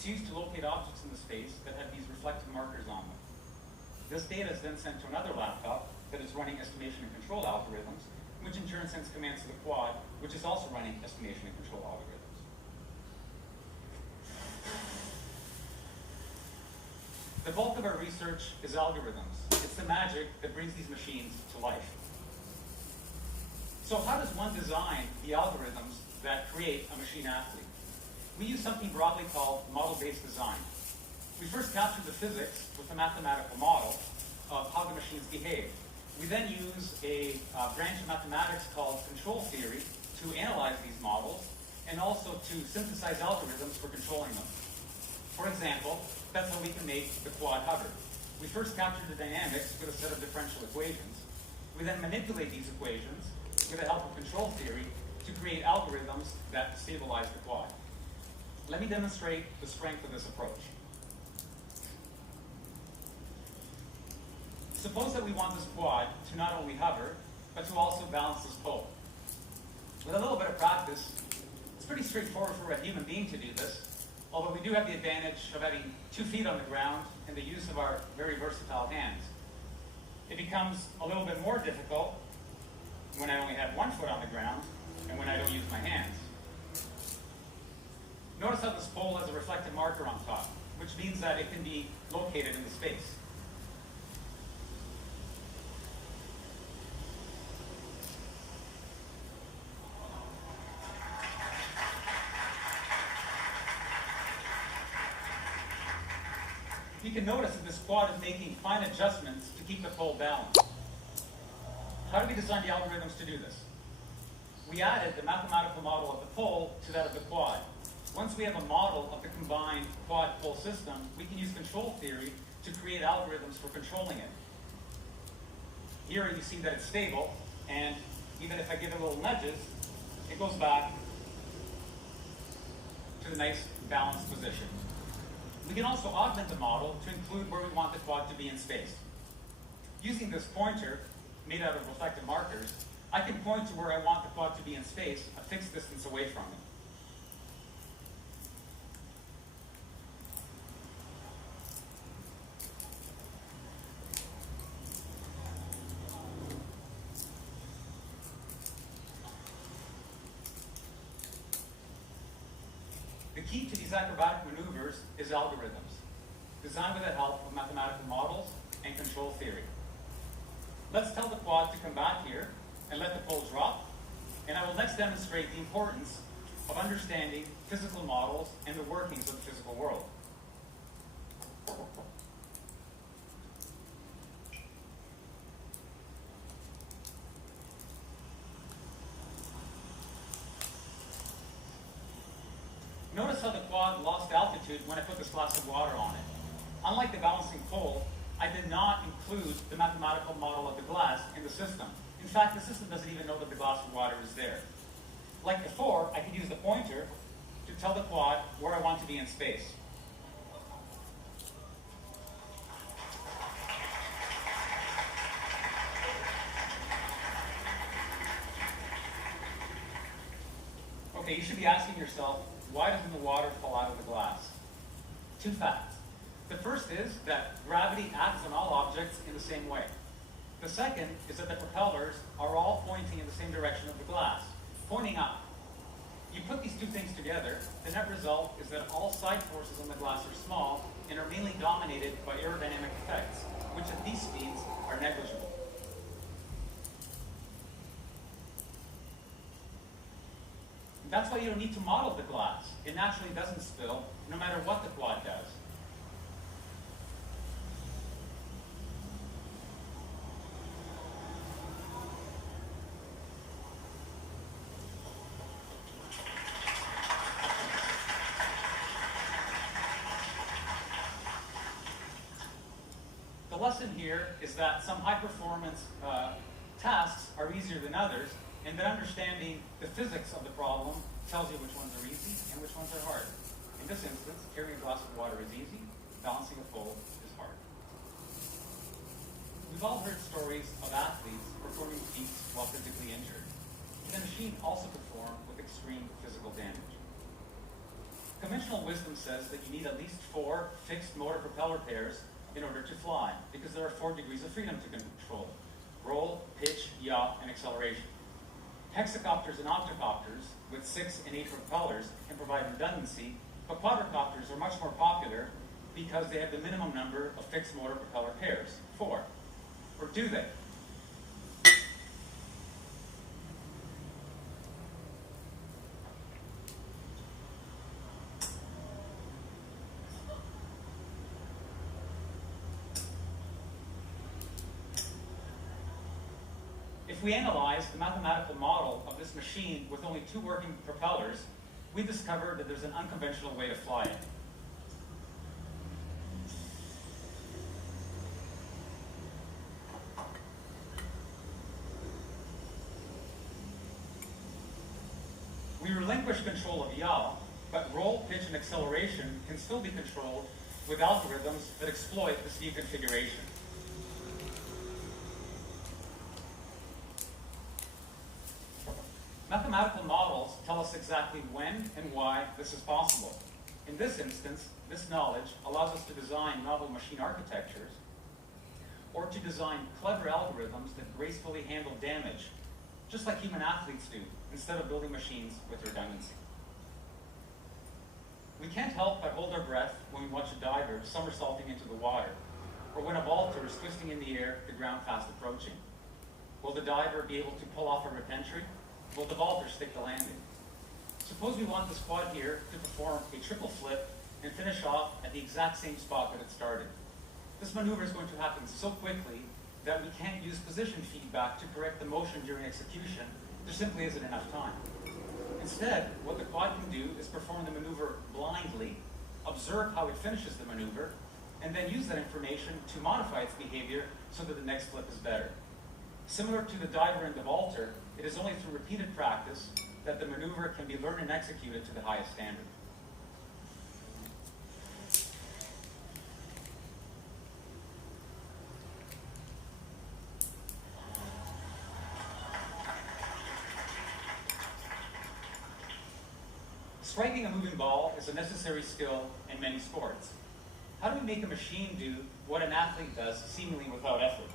It's used to locate objects in the space that have these reflective markers on them. This data is then sent to another laptop that is running estimation and control algorithms, which in turn sends commands to the quad, which is also running estimation and control algorithms. The bulk of our research is algorithms. It's the magic that brings these machines to life. So how does one design the algorithms that create a machine athlete? We use something broadly called model-based design. We first capture the physics with a mathematical model of how the machines behave. We then use a branch of mathematics called control theory to analyze these models and also to synthesize algorithms for controlling them. For example, that's how we can make the quad hover. We first capture the dynamics with a set of differential equations. We then manipulate these equations with the help of control theory to create algorithms that stabilize the quad. Let me demonstrate the strength of this approach. Suppose that we want this quad to not only hover, but to also balance this pole. With a little bit of practice, it's pretty straightforward for a human being to do this, although we do have the advantage of having 2 feet on the ground and the use of our very versatile hands. It becomes a little bit more difficult when I only have 1 foot on the ground and when I don't use my hands. Notice how this pole has a reflective marker on top, which means that it can be located in the space. You can notice that this quad is making fine adjustments to keep the pole balanced. How do we design the algorithms to do this? We added the mathematical model of the pole to that of the quad. Once we have a model of the combined quad-pole system, we can use control theory to create algorithms for controlling it. Here you see that it's stable, and even if I give it little nudges, it goes back to the nice balanced position. We can also augment the model to include where we want the quad to be in space. Using this pointer, made out of reflective markers, I can point to where I want the quad to be in space, a fixed distance away from it. The key to these acrobatic maneuvers is algorithms, designed with the help of mathematical models and control theory. Let's tell the quad to come back here and let the pole drop, and I will next demonstrate the importance of understanding physical models and the workings of the physical world. Notice how the quad lost altitude when I put this glass of water on it. Unlike the balancing pole, I did not include the mathematical model of the glass in the system. In fact, the system doesn't even know that the glass of water is there. Like before, I could use the pointer to tell the quad where I want to be in space. Okay, you should be asking yourself, why doesn't the water fall out of the glass? 2 facts. The first is that gravity acts on all objects in the same way. The second is that the propellers are all pointing in the same direction of the glass, pointing up. You put these 2 things together, the net result is that all side forces on the glass are small and are mainly dominated by aerodynamic effects, which at these speeds are negligible. That's why you don't need to model the glass. It naturally doesn't spill, no matter what the quad does. The lesson here is that some high-performance tasks are easier than others, and that understanding the physics of the problem tells you which ones are easy and which ones are hard. In this instance, carrying a glass of water is easy, balancing a pole is hard. We've all heard stories of athletes performing feats while physically injured. Can a machine also perform with extreme physical damage? Come in Conventional wisdom says that you need at least 4 fixed motor propeller pairs in order to fly, because there are 4 degrees of freedom to control: roll, pitch, yaw, and acceleration. Hexacopters and octocopters with 6 and 8 propellers can provide redundancy, but quadrocopters are much more popular because they have the minimum number of fixed motor propeller pairs, 4. Or do they? If we analyze the mathematical model of this machine with only 2 working propellers, we discover that there's an unconventional way to fly it. We relinquish control of yaw, but roll, pitch, and acceleration can still be controlled with algorithms that exploit this new configuration. Mathematical models tell us exactly when and why this is possible. In this instance, this knowledge allows us to design novel machine architectures or to design clever algorithms that gracefully handle damage, just like human athletes do, instead of building machines with redundancy. We can't help but hold our breath when we watch a diver somersaulting into the water, or when a vaulter is twisting in the air, the ground fast approaching. Will the diver be able to pull off a rip entry? Will the vaulter stick the landing? Suppose we want this quad here to perform a triple flip and finish off at the exact same spot that it started. This maneuver is going to happen so quickly that we can't use position feedback to correct the motion during execution. There simply isn't enough time. Instead, what the quad can do is perform the maneuver blindly, observe how it finishes the maneuver, and then use that information to modify its behavior so that the next flip is better. Similar to the diver and the vaulter, it is only through repeated practice that the maneuver can be learned and executed to the highest standard. Striking a moving ball is a necessary skill in many sports. How do we make a machine do what an athlete does seemingly without effort?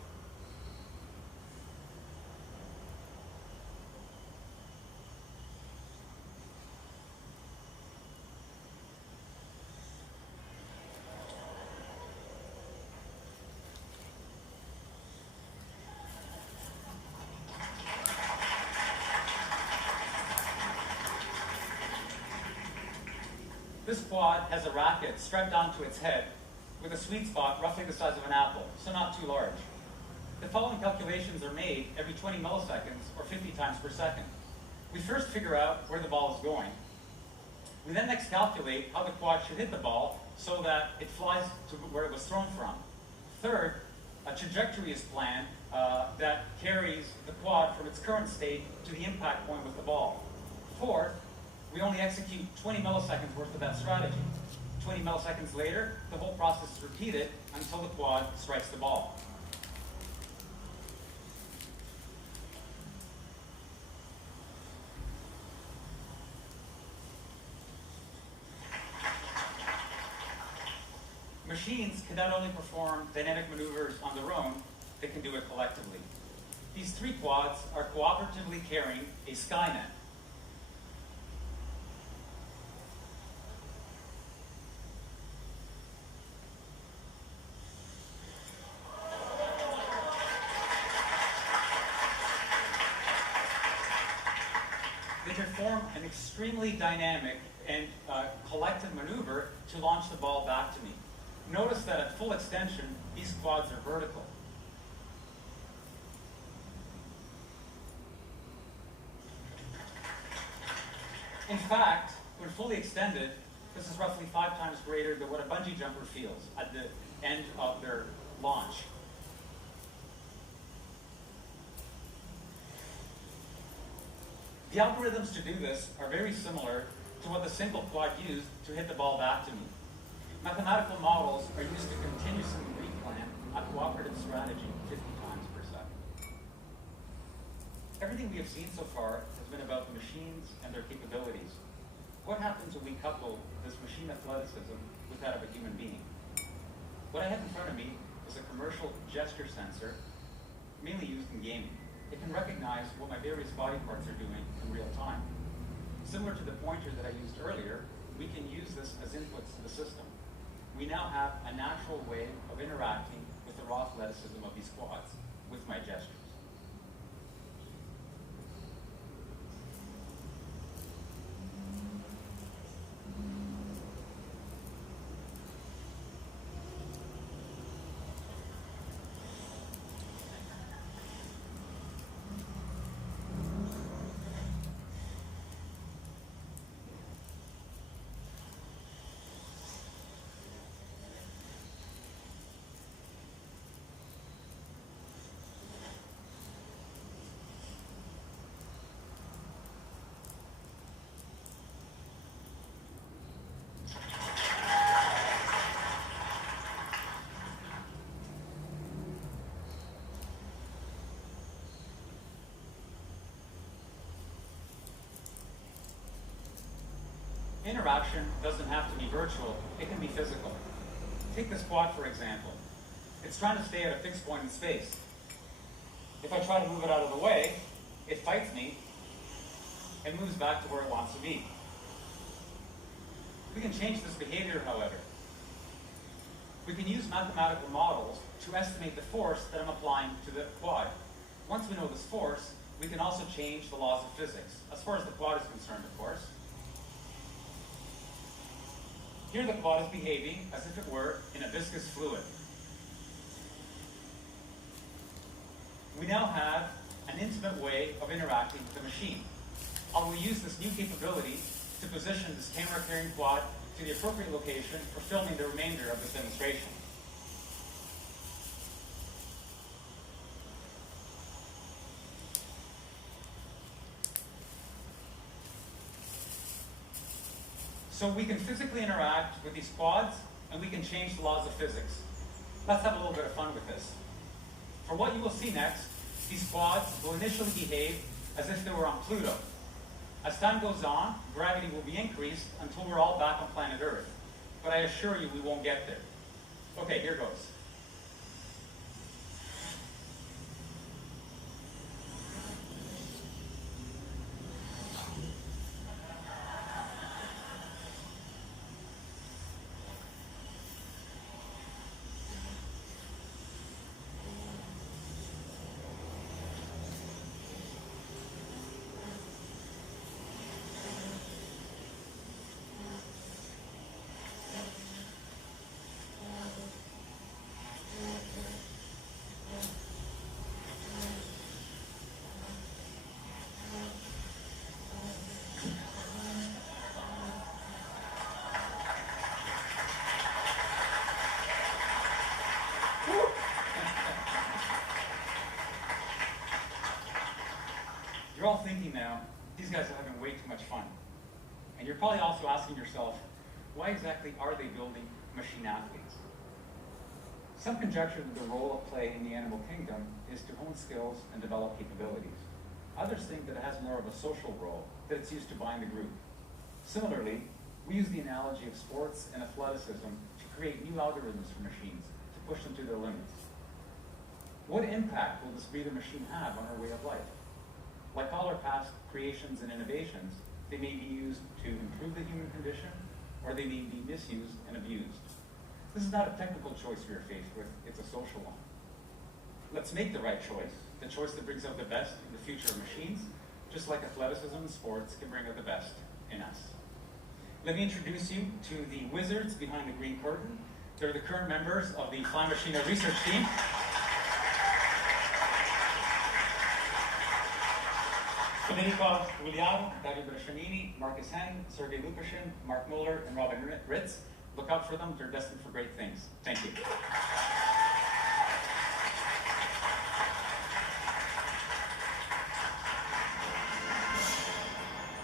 This quad has a racket strapped onto its head with a sweet spot roughly the size of an apple, so not too large. The following calculations are made every 20 milliseconds or 50 times per second. We first figure out where the ball is going. We then next calculate how the quad should hit the ball so that it flies to where it was thrown from. Third, a trajectory is planned that carries the quad from its current state to the impact point with the ball. Fourth, we only execute 20 milliseconds worth of that strategy. 20 milliseconds later, the whole process is repeated until the quad strikes the ball. Machines can not only perform dynamic maneuvers on their own, they can do it collectively. These 3 quads are cooperatively carrying a Skynet. They perform an extremely dynamic and collective maneuver to launch the ball back to me. Notice that at full extension, these quads are vertical. In fact, when fully extended, this is roughly 5 times greater than what a bungee jumper feels at the end of their launch. The algorithms to do this are very similar to what the single quad used to hit the ball back to me. Mathematical models are used to continuously replan a cooperative strategy 50 times per second. Everything we have seen so far has been about the machines and their capabilities. what happens when we couple this machine athleticism with that of a human being? What I have in front of me is a commercial gesture sensor, mainly used in gaming. It can recognize what my various body parts are doing in real time. Similar to the pointer that I used earlier, we can use this as inputs to the system. We now have a natural way of interacting with the raw athleticism of these quads with my gestures. Interaction doesn't have to be virtual, it can be physical. Take this quad, for example. It's trying to stay at a fixed point in space. If I try to move it out of the way, it fights me and moves back to where it wants to be. We can change this behavior, however. We can use mathematical models to estimate the force that I'm applying to the quad. Once we know this force, we can also change the laws of physics, as far as the quad is concerned, of course. Here the quad is behaving as if it were in a viscous fluid. We now have an intimate way of interacting with the machine. I will use this new capability to position this camera-carrying quad to the appropriate location for filming the remainder of this demonstration. So we can physically interact with these quads, and we can change the laws of physics. Let's have a little bit of fun with this. For what you will see next, these quads will initially behave as if they were on Pluto. As time goes on, gravity will be increased until we're all back on planet Earth. But I assure you we won't get there. Okay, here goes. You're all thinking now, these guys are having way too much fun. And you're probably also asking yourself, why exactly are they building machine athletes? Some conjecture that the role of play in the animal kingdom is to hone skills and develop capabilities. Others think that it has more of a social role, that it's used to bind the group. Similarly, we use the analogy of sports and athleticism to create new algorithms for machines, to push them to their limits. What impact will this breather machine have on our way of life? Like all our past creations and innovations, they may be used to improve the human condition, or they may be misused and abused. This is not a technical choice we are faced with, it's a social one. Let's make the right choice, the choice that brings out the best in the future of machines, just like athleticism and sports can bring out the best in us. Let me introduce you to the wizards behind the green curtain. They're the current members of the Flying Machine research team. Federico Guglielmo, Dario Brescianini, Marcus Henn, Sergei Lupashin, Mark Muller, and Robin Ritz. Look out for them, they're destined for great things. Thank you.